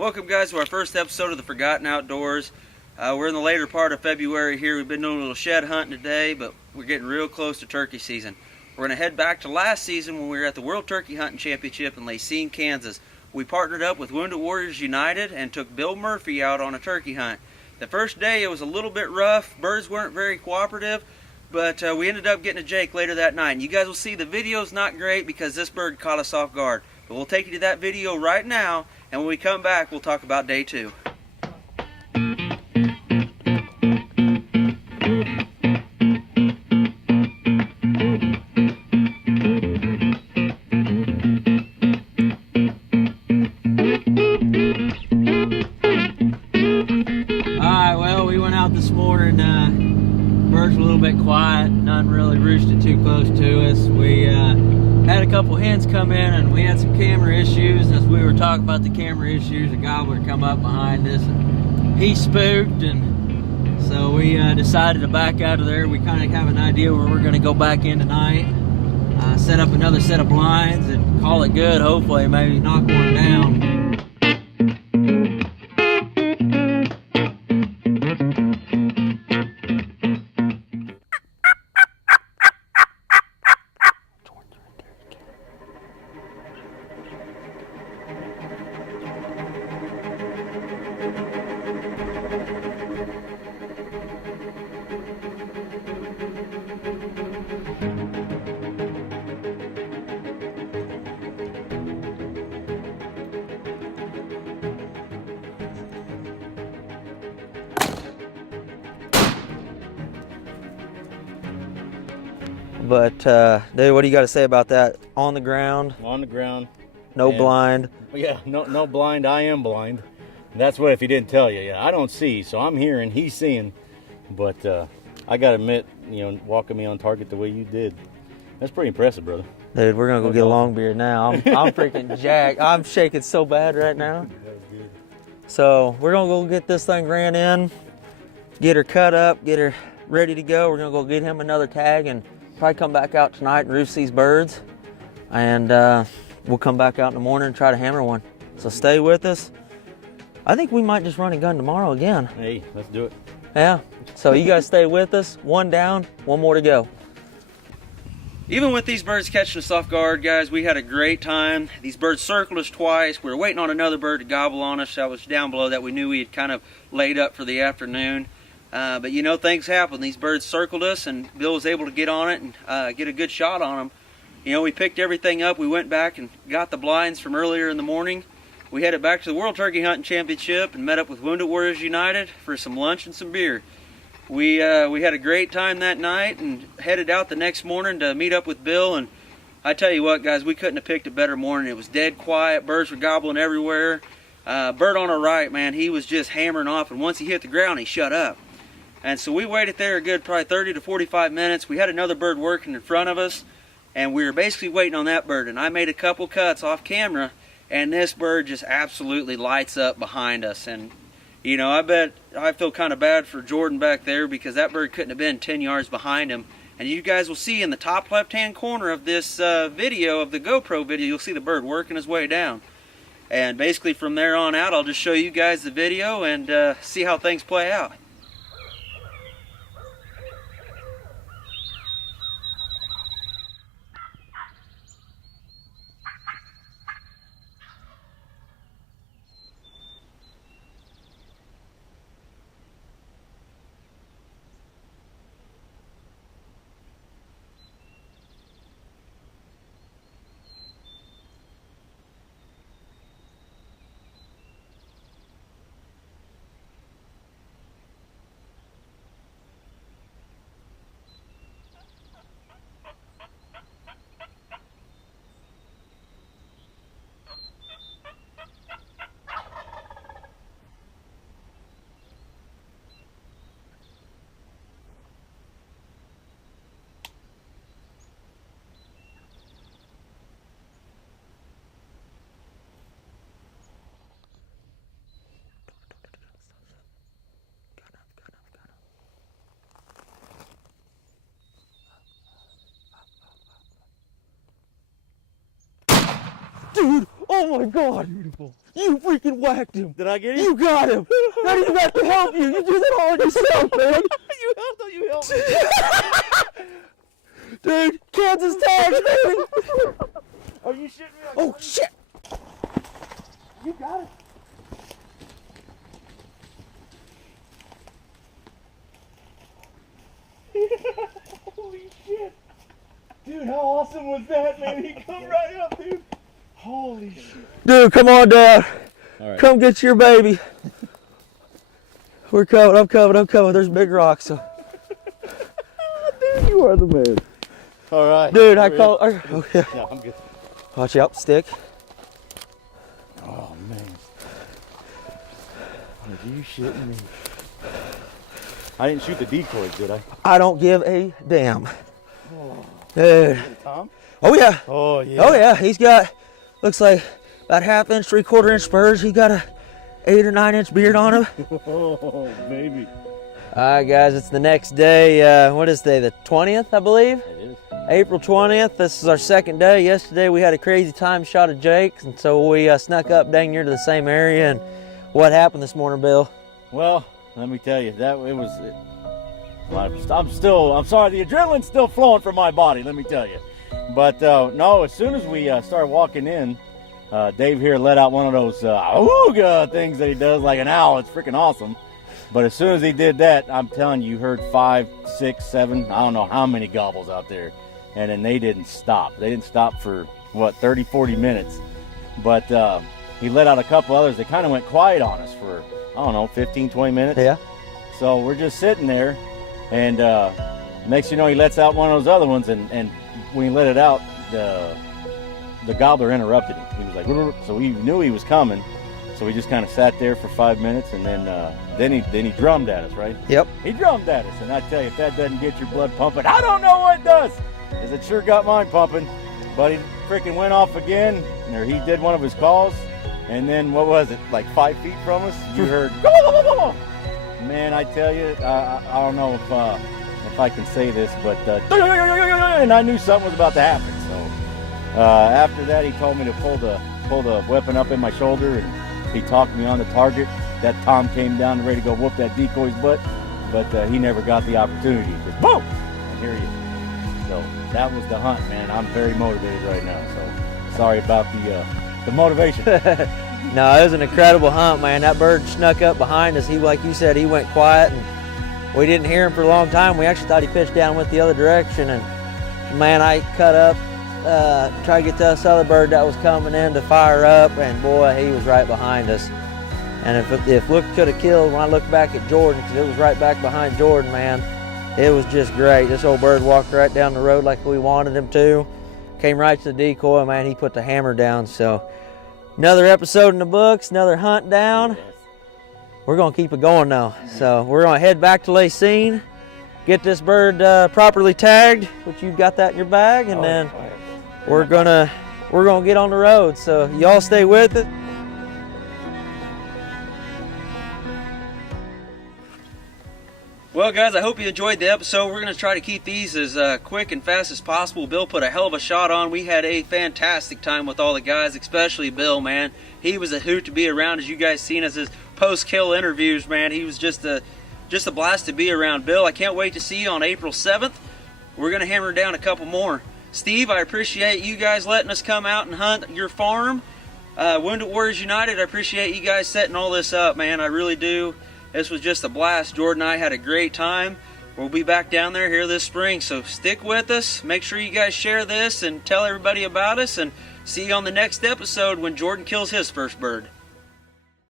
Welcome guys to our first episode of the Forgotten Outdoors. We're in the later part of February here. We've been doing a little shed hunting today, but we're getting real close to turkey season. We're going to head back to last season when we were at the World Turkey Hunting Championship in Lacine, Kansas. We partnered up with Wounded Warriors United and took Bill Murphy out on a turkey hunt. The first day it was a little bit rough. Birds weren't very cooperative, but we ended up getting a Jake later that night. And you guys will see the video's not great because this bird caught us off guard. But we'll take you to that video right now, and when we come back, we'll talk about day two. Alright, well, we went out this morning. Birds were a little bit quiet. None really roosted too close to us. We had a couple hens come in and we had some camera issues. As we were talking about the camera issues, a gobbler come up behind us and he spooked, and so we decided to back out of there. We kind of have an idea where we're going to go back in tonight, set up another set of blinds and call it good. Hopefully maybe knock one down. But dude, what do you got to say about that? On the ground? On the ground. No blind? Yeah, no blind. I am blind. That's what if he didn't tell you. Yeah, I don't see, so I'm hearing, he's seeing. But I got to admit, you know, walking me on target the way you did, that's pretty impressive, brother. Dude, we're going to go get a long beard now. I'm freaking jacked. I'm shaking so bad right now. So we're going to go get this thing ran in, get her cut up, get her ready to go. We're going to go get him another tag and probably come back out tonight and roost these birds. And we'll come back out in the morning and try to hammer one. So stay with us. I think we might just run a gun tomorrow again. Hey, let's do it. Yeah, so you guys stay with us. One down, one more to go. Even with these birds catching us off guard, guys, we had a great time. These birds circled us twice. We were waiting on another bird to gobble on us that was down below that we knew we had kind of laid up for the afternoon. But you know, things happen. These birds circled us and Bill was able to get on it and get a good shot on them. You know, we picked everything up. We went back and got the blinds from earlier in the morning. We headed back to the World Turkey Hunting Championship and met up with Wounded Warriors United for some lunch and some beer. We had a great time that night and headed out the next morning to meet up with Bill. And I tell you what, guys, we couldn't have picked a better morning. It was dead quiet. Birds were gobbling everywhere. Bird on our right, man, he was just hammering off. And once he hit the ground, he shut up. And so we waited there a good probably 30 to 45 minutes. We had another bird working in front of us, and we were basically waiting on that bird. And I made a couple cuts off camera, and this bird just absolutely lights up behind us. And you know, I feel kind of bad for Jordan back there because that bird couldn't have been 10 yards behind him. And you guys will see in the top left-hand corner of this video, of the GoPro video, you'll see the bird working his way down. And basically from there on out, I'll just show you guys the video and see how things play out. Dude, oh Oh my God. Beautiful. You freaking whacked him. Did I get him? You got him. Not even have to help you. You do that all yourself, man. You helped me. Dude, Kansas tags, dude. Are you shitting me? Oh, shit. You got it. Holy shit. Dude, how awesome was that, man? He come right up, dude. Holy shit. Dude, come on down. All right. Come get your baby. We're coming. I'm coming. There's big rocks. So. Dude, you are the man. All right. Dude, I call. Oh, yeah. Yeah, I'm good. Watch out, stick. Oh, man. Are you shitting me? I didn't shoot the decoys, did I? I don't give a damn. Dude. Tom? Oh, yeah. Oh, yeah. Oh, yeah. He's got, looks like about 1/2 inch, 3/4 inch spurs. He got a 8 or 9 inch beard on him. Oh, baby. All right, guys, it's the next day. What is today? The 20th, I believe? It is. April 20th. This is our second day. Yesterday we had a crazy time shot of Jake's, and so we snuck up dang near to the same area. And what happened this morning, Bill? Well, let me tell you, I'm sorry, the adrenaline's still flowing from my body, let me tell you. But no, as soon as we started walking in, Dave here let out one of those ooga things that he does like an owl. It's freaking awesome. But as soon as he did that, I'm telling you, you heard 5, 6, 7, I don't know how many gobbles out there. And then they didn't stop. They didn't stop for, what, 30, 40 minutes. But he let out a couple others. They kind of went quiet on us for, I don't know, 15, 20 minutes. Yeah. So we're just sitting there, and next you know, he lets out one of those other ones, and when he let it out, the gobbler interrupted him. He was like, "Rrr." So we knew he was coming. So we just kind of sat there for 5 minutes, and then he drummed at us, right? Yep. He drummed at us, and I tell you, if that doesn't get your blood pumping, I don't know what does. Because it sure got mine pumping. But he freaking went off again, or he did one of his calls, and then what was it, like 5 feet from us? You heard, "Go!" Man, I tell you, I don't know if I can say this, but and I knew something was about to happen. So after that, he told me to pull the weapon up in my shoulder, and he talked me on the target. That Tom came down ready to go whoop that decoy's butt, but he never got the opportunity. Just boom, and here he is. So that was the hunt, man. I'm very motivated right now. So sorry about the motivation. No, it was an incredible hunt, man. That bird snuck up behind us. He, like you said, he went quiet, and we didn't hear him for a long time. We actually thought he pitched down went the other direction, and man, I cut up, tried to get this other bird that was coming in to fire up, and boy, he was right behind us. And if look could have killed, when I look back at Jordan, because it was right back behind Jordan, man, it was just great. This old bird walked right down the road like we wanted him to. Came right to the decoy, man. He put the hammer down. So another episode in the books, another hunt down. We're gonna keep it going now. So we're gonna head back to Lacine, get this bird properly tagged, which you've got that in your bag, and then we're gonna get on the road. So y'all stay with it. Well, guys, I hope you enjoyed the episode. We're going to try to keep these as quick and fast as possible. Bill put a hell of a shot on. We had a fantastic time with all the guys, especially Bill, man. He was a hoot to be around, as you guys seen as his post-kill interviews, man. He was just a blast to be around. Bill, I can't wait to see you on April 7th. We're going to hammer down a couple more. Steve, I appreciate you guys letting us come out and hunt your farm. Wounded Warriors United, I appreciate you guys setting all this up, man. I really do. This was just a blast. Jordan and I had a great time. We'll be back down there here this spring, so stick with us. Make sure you guys share this and tell everybody about us, and see you on the next episode when Jordan kills his first bird.